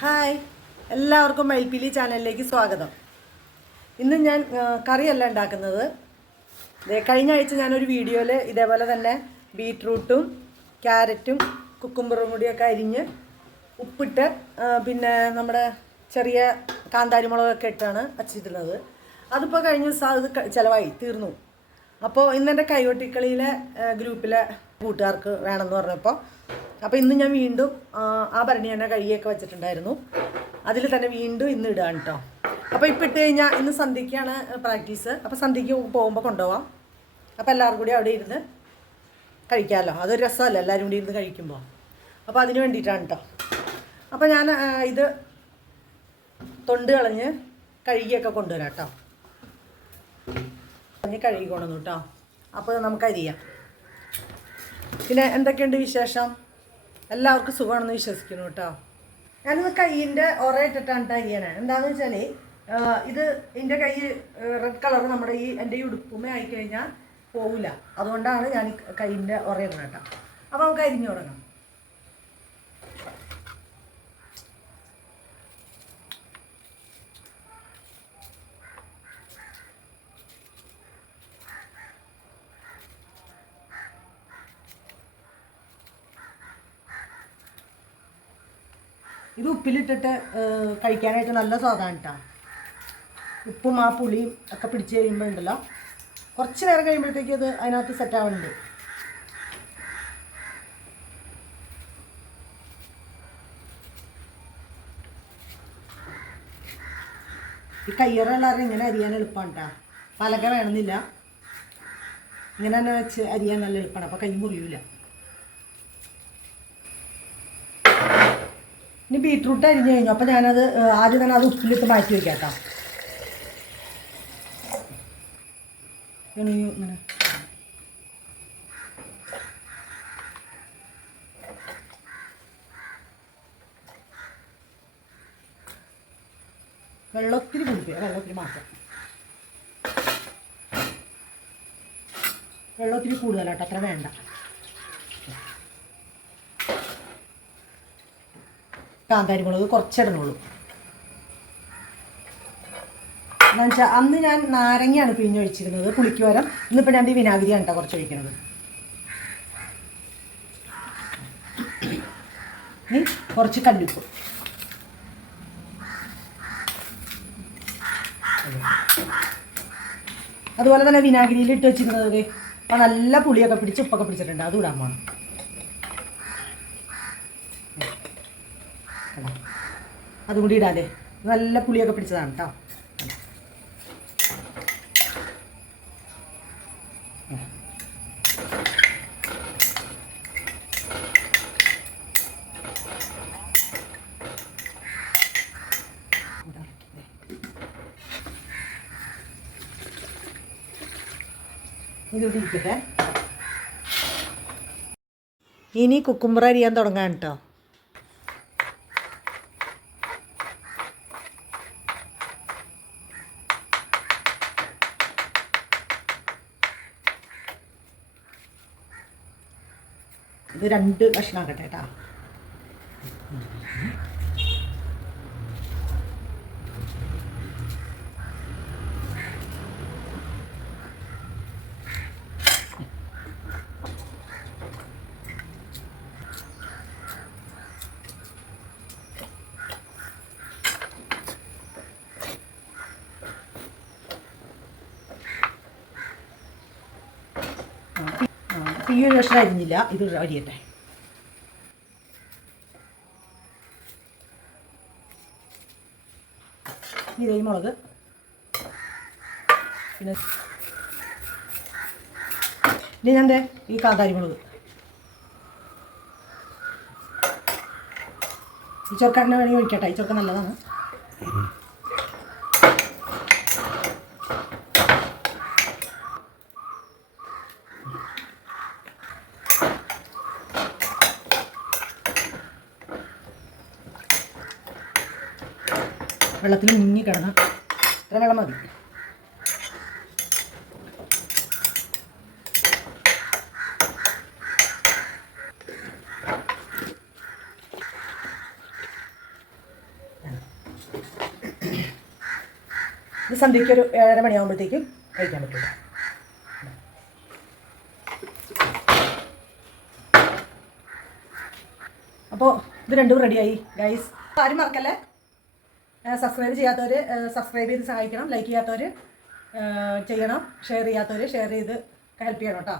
Hi. എല്ലാവർക്കും മയിൽപ്പിലി ചാനലിലേക്ക് സ്വാഗതം. ഇന്ന് ഞാൻ കറിയല്ല ഉണ്ടാക്കുന്നത്. കഴിഞ്ഞ ആഴ്ച ഞാനൊരു വീഡിയോയിൽ ഇതേപോലെ തന്നെ ബീട്രൂട്ടും ക്യാരറ്റും കുക്കുംബറും കൂടിയൊക്കെ അരിഞ്ഞ് ഉപ്പിട്ട് പിന്നെ നമ്മുടെ ചെറിയ കാന്താരി മുളകൊക്കെ ഇട്ടാണ് വച്ചിട്ടുള്ളത് അതിപ്പോൾ കഴിഞ്ഞ ദിവസം അത് ചിലവായി തീർന്നു. അപ്പോൾ ഇന്നെന്റെ കൈവട്ടിക്കളിയിലെ ഗ്രൂപ്പിലെ കൂട്ടുകാർക്ക് വേണമെന്ന് പറഞ്ഞപ്പോൾ അപ്പോൾ ഇന്ന് ഞാൻ വീണ്ടും ആ, ഭരണി തന്നെ കഴുകിയൊക്കെ വെച്ചിട്ടുണ്ടായിരുന്നു. അതിൽ തന്നെ വീണ്ടും ഇന്ന് ഇടുകയാണ് കേട്ടോ അപ്പോൾ ഇപ്പം ഇട്ട് കഴിഞ്ഞാൽ ഇന്ന് സന്ധ്യയ്ക്കാണ് പ്രാക്ടീസ്. അപ്പോൾ സന്ധ്യയ്ക്ക് പോകുമ്പോൾ കൊണ്ടുപോകാം അപ്പോൾ എല്ലാവർക്കും കൂടി അവിടെ ഇരുന്ന് കഴിക്കാമല്ലോ അതൊരു രസമല്ല എല്ലാവരും കൂടി ഇരുന്ന് കഴിക്കുമ്പോൾ അപ്പോൾ അതിന് വേണ്ടിയിട്ടാണ് കേട്ടോ അപ്പോൾ ഞാൻ ഇത് തൊണ്ട് കളഞ്ഞ് കഴുകിയൊക്കെ കൊണ്ടുവരാം കേട്ടോ കളഞ്ഞ് കഴുകി കൊണ്ടുവന്നു കേട്ടോ അപ്പോൾ നമുക്ക് അരിയാം. പിന്നെ എന്തൊക്കെയുണ്ട് വിശേഷം? എല്ലാവർക്കും സുഖമാണെന്ന് വിശ്വസിക്കുന്നു കേട്ടോ. ഞാനിത് കയ്യിന്റെ ഒറയിട്ടിട്ടാണ് ട്രൈ അരിയണേ എന്താണെന്ന് വെച്ചാൽ ഇത് എന്റെ കൈ റെഡ് കളർ നമ്മുടെ ഈ എന്റെ ഈ ഉടുപ്പുമേ ആയിക്കഴിഞ്ഞാൽ പോവില്ല അതുകൊണ്ടാണ് ഞാൻ കൈയിന്റെ ഇടണം കേട്ടോ അപ്പോൾ നമുക്ക് അരിഞ്ഞു തുടങ്ങാം. ഇത് ഉപ്പിലിട്ടിട്ട് കഴിക്കാനായിട്ട് നല്ല സ്വാദാണ് കേട്ടോ ഉപ്പും ആ പുളിയും ഒക്കെ പിടിച്ച് കഴിയുമ്പോൾ ഉണ്ടല്ലോ. കുറച്ച് നേരം കഴിയുമ്പോഴത്തേക്ക് അത് അതിനകത്ത് സെറ്റ് ആവുന്നുണ്ട്. ഈ കയ്യറുള്ളവരെ ഇങ്ങനെ അരിയാൻ എളുപ്പമാണ് കേട്ടോ പലക വേണമെന്നില്ല. ഇങ്ങനെ തന്നെ വെച്ച് അരിയാൻ നല്ല എളുപ്പമാണ് അപ്പോൾ കൈ മുറിയൂല. ഇനി ബീട്രൂട്ട് അരിഞ്ഞു കഴിഞ്ഞു. അപ്പോൾ ഞാനത് ആദ്യം തന്നെ അത് ഉപ്പിലിട്ട് മാറ്റി വയ്ക്കാം കേട്ടോ ഇങ്ങനെ. ഇങ്ങനെ വെള്ളത്തിരി കുടിക്കുക മാറ്റാം വെള്ളത്തിരി കൂടുതലാട്ടോ അത്ര വേണ്ട. കാന്താരി മുളക് കുറച്ചിടണുള്ളൂ. എന്താണെന്ന് വെച്ചാൽ അന്ന് ഞാൻ നാരങ്ങയാണ് പിഴിഞ്ഞൊഴിച്ചിരുന്നത് പുളിക്ക് പകരം ഇന്നിപ്പോൾ ഞാൻ വിനാഗിരിയാണ് കേട്ടോ കുറച്ച് ഒഴിക്കുന്നത്. ഇനി കുറച്ച് കല്ലുപ്പ്. അതുപോലെ തന്നെ വിനാഗിരിയിൽ ഇട്ട് വെച്ചിരുന്നത് നല്ല പുളിയൊക്കെ പിടിച്ച് ഉപ്പൊക്കെ പിടിച്ചിട്ടുണ്ട്. അതും ഇടാൻ പോകണം അതും കൂടി ഇടാല്ലേ? നല്ല പുളിയൊക്കെ പിടിച്ചതാണ് കേട്ടോ ഇതിവിടെ ഇരിക്കട്ടെ. ഇനി കുക്കുമ്പർ അരിയാൻ തുടങ്ങാൻ കേട്ടോ രണ്ട് കഷ്ണാക്കട്ടെ കേട്ടോ ആ, പി- ആ, അപ്പൊ ഈ ഒരു കഷ്ണം അരിഞ്ഞില്ല. ഇത് അരിയട്ടെ. ഇതേ മുളക്. പിന്നെ ഇനി ഞാൻ ഈ കാന്താരി മുളക്. ഈ ചെറുക്കണ്ണ വേണമെങ്കിൽ ഒഴിക്കട്ടെ. ഈ ചെറുക്ക നല്ലതാണ്. വെള്ളത്തിൽ മുങ്ങി കിടന്ന ഇത്ര വെള്ളം മതി. ഇത് സന്ധ്യയ്ക്ക് ഒരു ഏഴര മണിയാകുമ്പോഴത്തേക്കും കഴിക്കാൻ പറ്റില്ല അപ്പോൾ ഇത് രണ്ടും റെഡിയായി ഗൈസ് ആരും മറക്കല്ലേ? സബ്സ്ക്രൈബ് ചെയ്യാത്തവർ സബ്സ്ക്രൈബ് ചെയ്ത് സഹായിക്കണം ലൈക്ക് ചെയ്യാത്തവർ ചെയ്യണം ഷെയർ ചെയ്യാത്തവർ ഷെയർ ചെയ്ത് ഹെൽപ്പ് ചെയ്യണം കേട്ടോ